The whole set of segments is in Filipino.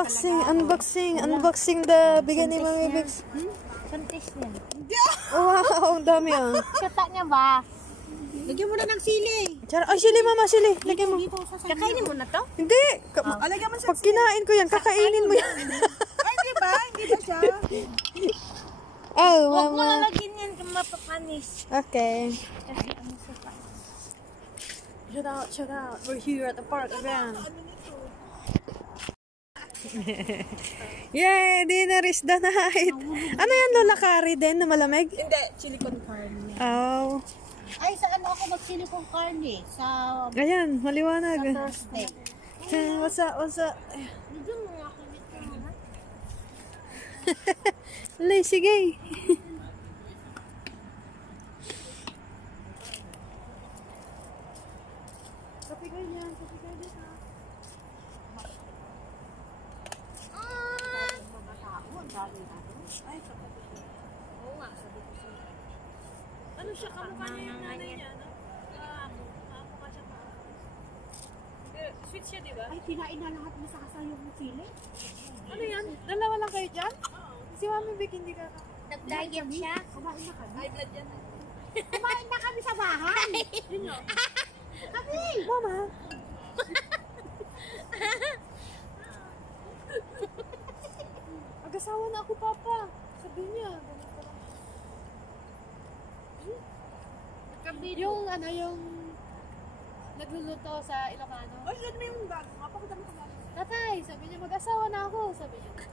Unboxing the bigay ni Mami Bex. Santis niya. Wow, ang dami ah. Kata niya ba? Lagyan mo na ng sili. Ay, sili mama, sili. Lagyan mo. Kakainin mo na to? Hindi. Alagyan mo sa Pag kinain ko yan, kakainin mo yan. Ay, di ba? Hindi ba siya? Oh, Huwag mo mama. lalagyan yan kung mapapanis. Okay. Kasi ano sa pa. Shout out. We're here at the park again. Yay! Dinner is the night. Ano yan, Lola Curry din na malamig? Hindi, chili con carne. Oh. Ay, sa ano ako mag-chili con carne? Sa Ayan, maliwanag. Thursday. What's up? Medyo mga ako nito. Lay, sige. Kapigay yan, kapigay dyan ha. Oo nga, sabi ko siya. Ano siya, kamukha niya yung nanay niya, no? Kamukha siya pa. Sweet siya, di ba? Ay, kinain na lahat mo sa kasayong ng sili. Ano yan? Dalawa lang kayo dyan? Si Mami Vic hindi ka Nag-diet siya. Kumain na kami. high blood yan. Kumain na kami sa bahay. Kami. Mama. Mag-asawa na ako, Papa. Sabi niya. Yung ano, yung nagluluto sa Ilocano. Ay, yan mo yung bago. Mapakita mo ka. Tatay, sabi niya, mag-asawa na ako. Sabi niya.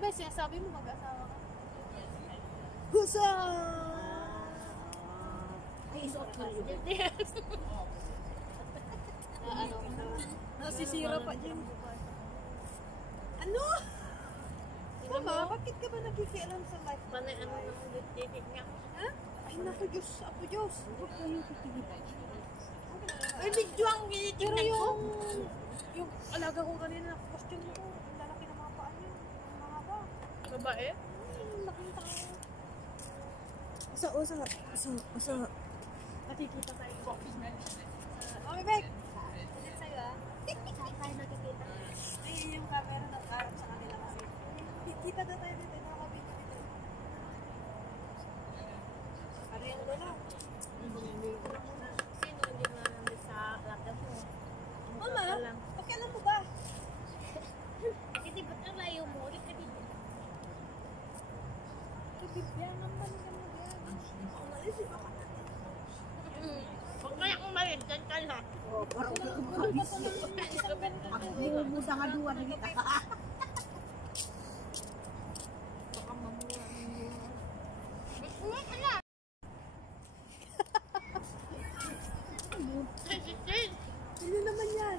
Abay, sinasabi mo mag-asawa ka. Gusa! Ay, isuot ko yun. Ano? Nasisira pa dyan. Ano? Mama, bakit ka ba nakikialam sa life? Panay ano ng titik niya. Ha? Ay, naku, Diyos. Apo, Diyos. Huwag kayong titigil. Ay, video ang Pero ginitignan ko. yung alaga ko kanina, question ko, ang lalaki ng mga paan yun. Ang mga ba? Babae? Laking tao. Usa. Nakikita tayo. Mami Beck! Ulit sa'yo ah. Saan tayo nakikita? Ay, yung camera ng arap sa kanila kasi. Kita na tayo dito. Nakakabito dito. Ano yung lola? Sino hindi mo nandun sa lada mo? Mama, pakialam mo ba? Hindi ba't ang layo mo? Ulit ka dito. Bibigyan naman ka mo yan. Ako naisip ako. Huwag kaya kung malit, dyan ka lang. Parang makakabis. Ako bumubusa nga duwa na kita. Baka mamuha. Ulit ka lang. Sino naman yan?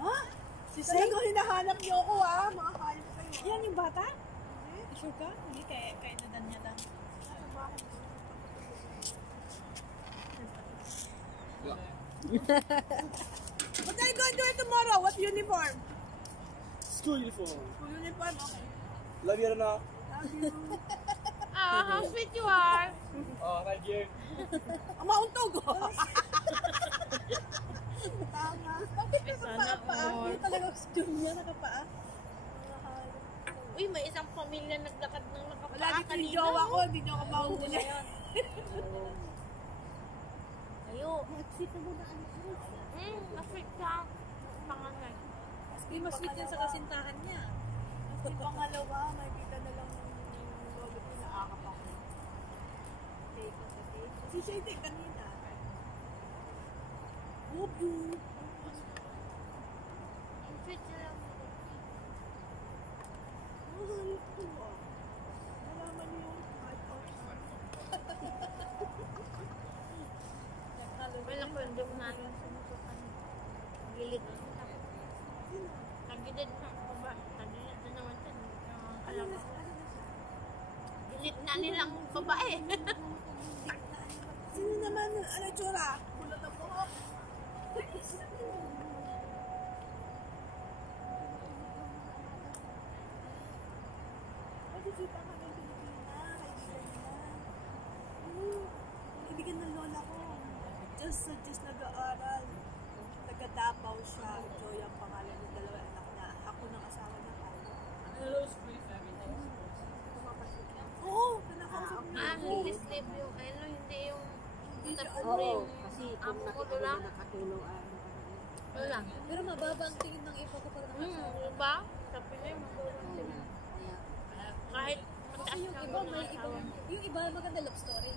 Ha? Si Say? Talagang hinahanap niyo ako ha. Mga hayop kayo. Yan yung bata? Sure ka? Hindi, kaya nadan niya lang. What are you going to do tomorrow? What uniform? School uniform. School uniform, okay. Love you, Rana. Love you. Ah, how sweet you are. Oh, thank you. Ang mauntog ko. Tama. Bakit may paa? Hindi talaga gusto niya nakapaa. Uy, may isang pamilya naglakad ng nakapaa Lagi ko yung kanina. jowa ko, hindi niyo ako mahuhuli. Ayo. Nagsito mo na ano. Na-sweet ka. Panganay. Hindi mas sweet yan sa kasintahan niya. Kasi pangalawa, makikita na lang yung lolo ko na akap ako. Si Shady kanina. Opo. Ang sweet na lang. Mahal ko ah. Nalaman niyo yung heart of Wala ko yung doon natin sa musukan. Gilid. Nagilid na ako ba? Nagilid na naman siya. Alam ko. Gilid na nilang babae. Sino naman, ano tsura? Kulot ako. Pag-isipa kami ng Pilipina, kaibigan nila. Kaibigan ng lola ko. Diyos nag-aaral. Dapaw siya, Joy ang pangalan ng dalawa anak niya. Ako ng asawa niya, Carlo. Oo, pinakausap niya. Sleep yung ano, hindi yung Oo, kasi kung amo ko nakita lang. na nakatulong, Wala. Pero mababa ang tingin ng iba kapag nakasama. Diba? Sabi niya, magulang sila. Kahit Kasi yung iba, may ibang, yung iba maganda love story.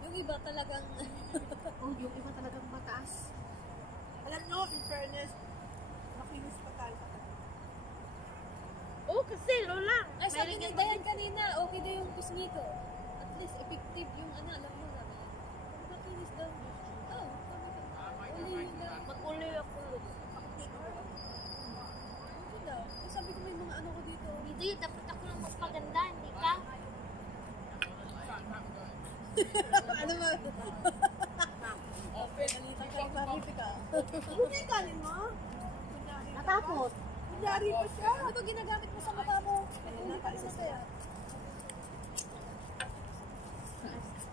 Yung iba talagang, yung iba talagang mataas. alam nyo, in fairness, makinis pa tayo sa kanya. Oo, kasi lola. Ay, sabi ni Dayan kanina, okay daw yung pisngi ko. At least, effective yung ano, alam mo na. Makinis daw. Oh, sabi ko. Uli na. Mag-uli ako. Ano daw? Eh, sabi ko may mga ano ko dito. Hindi, dapat ako lang magpaganda, hindi ka? Ano ba? Open, alita ka yung maripi ka. Ano yung kanin mo? Natapos. Kunyari pa siya. Ano ba ginagamit mo sa mukha mo? Ayun na, kain na sa'yo.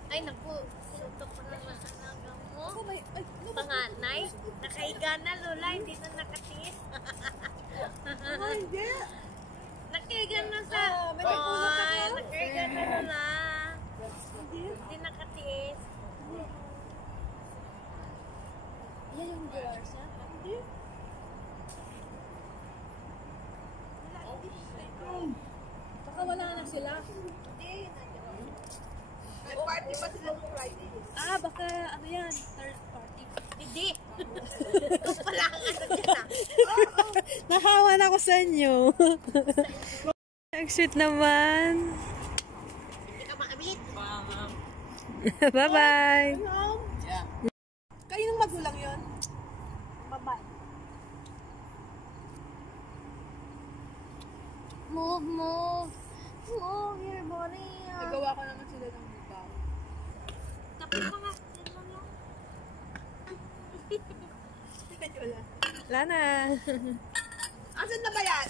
Ay, naku. Suto ko na maanaga mo. Ako may, ay, ano ba? Panganay, nakahiga na lola, hindi na nakatiis. Ah, hindi. Nakahiga na sa... May nagpulot ka Ay, na? nakahiga na lola. Hindi. Hindi nakatiis. Yan yung drawers niya? Hindi. Baka wala na sila. Hindi. May party pa sila ng Friday. Ah, baka ano yan? Third party. Hindi. Ito pala ang ano dyan. Nahawa na ako sa inyo. Ang sweet naman. Hindi ka makabit. Bye-bye. Hello? Yeah. Kayo ng magulang yun? Babae. Move, move. Move your body. Nagawa ko naman sila ng mukha. Tapos mga... Yan lang. Wala. Wala na. Asan na ba yan?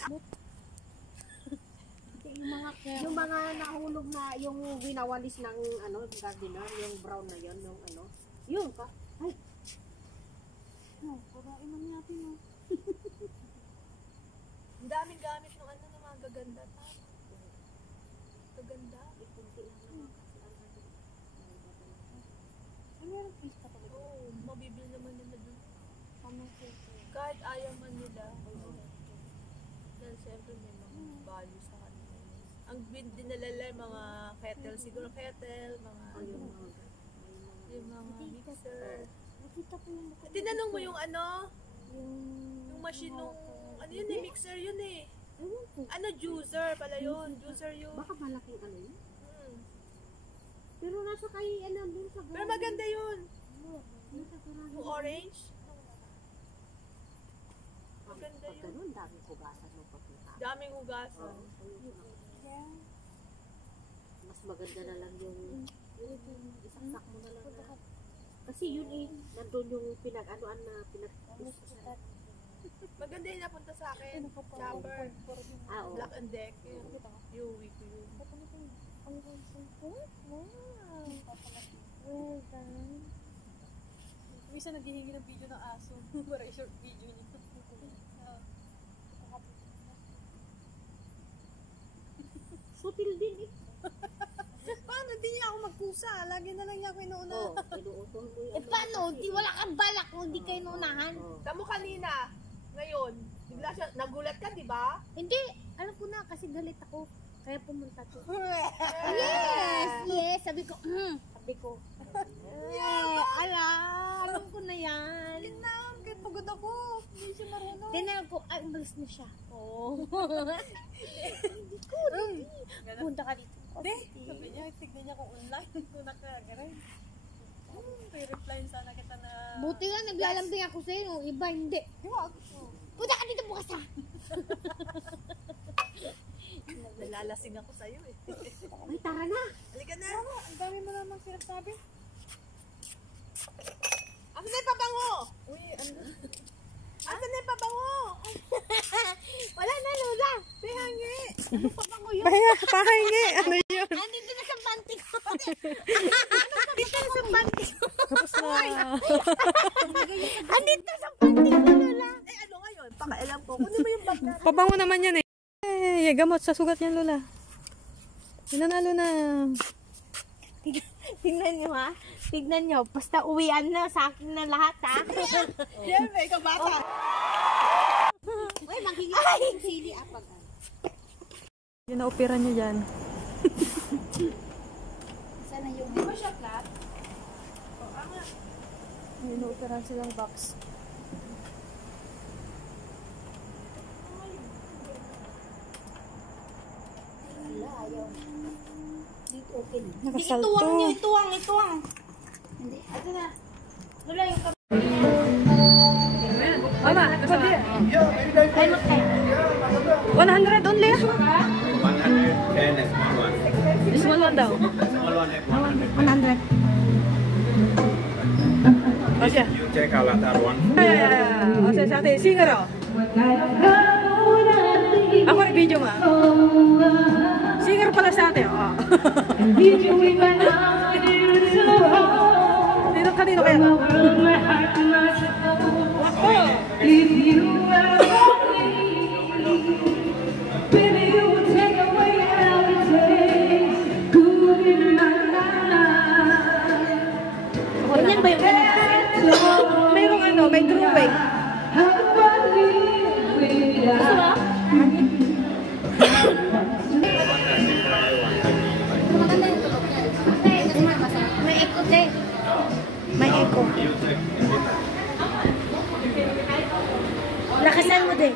Yung mga nahulog na, yung winawalis ng ano, gardener, yung brown na yon, yung ano. Yun ka. Ay, Oh, babae man natin oh. Ang daming gamit ng ano na mga gaganda. Gaganda. kunti lang naman kasi ang ano. Ay, meron case pa talaga. Oo, mabibili naman nila dun. Kahit ayaw man nila. Dahil siyempre may mga value sa kanila. Ang dinala nila mga kettle, siguro kettle, mga yung mga mixer. Tinanong mo yung ano? Yung machine nung, ano yun eh, mixer yun eh. Ano, juicer pala yun. Juicer yun. Baka malaking ano yun. Hmm. Pero nasa kay, ano, dun sa Pero maganda yun. Nasa garage. Yung orange. Maganda Pag yun. ganun, daming hugasan ng papunta. Daming hugasan. Mas maganda na lang yung isaksak mo na lang na. Kasi yun eh, nandun yung pinag-anoan na pinag-discusan. Maganda yung napunta sa akin. Chopper. Ah, oo. Black and Deck. Yung week yun. Minsan naghihingi ng video ng aso. Para i-short video niya. Sutil din eh. Paano? Di niya ako magkusa. Lagi na lang niya ako inuuna. Oo, inuutohan mo yung Eh paano? Di wala kang balak kung di kayo nunahan. Oo. Tamo kanina. Ngayon. Bigla siya. Nagulat ka, di ba? Hindi. Alam ko na kasi galit ako. Kaya pumunta ko. Yes! Yes! Sabi ko, sabi ko. Alam ko na yan. Kinam. Kahit pagod ako. Hindi siya marunong. Tinanong ko, ay, umalis na siya. Oo. Punta ka dito. Hindi. Sabi niya, tignan niya kung online. Kung nakagaray. Reply sana kita na... Buti nga, naglalambing ako sa'yo. Yung iba, hindi. Huwag. Punta ka dito bukas ha. Nalalasing ako sa'yo eh. Ay, tara na. Halika na. Ang dami mo namang sinasabi. Asan na yung pabango? Uy, ano? Asan na yung pabango? Wala na, Lola. Pihangi. Ano pabango yun? Pahingi. Ano yun? Andito na sa panty ko. Andito na sa panty ko. Tapos na. naman yan eh. Eh, gamot sa sugat yan, Lola. Nanalo na. Tingnan nyo ha. Tignan nyo. Basta uwian na sa akin na lahat ha. Yan, may kabata. Uy, makikita yung sili apag. Yan na-opera niya dyan. Sana yung... Di ba siya flat? Yan na-opera silang box. Wala, ayaw. Dito, okay na. Nakasalto. Ituwang. Hindi, ito na. Wala yung Mama, ito ba? 100 only? 110 a small one. This one lang daw. Small one at 100. 100. Okay. You check Avatar one. O, sa ate, singer o. Ako yung video ma. Singer pala sa ate o. Kanino kaya? Wako! Ganyan ba yung Mayroong ano, may throwback. gusto mo? May echo din. May echo. Lakasan mo din.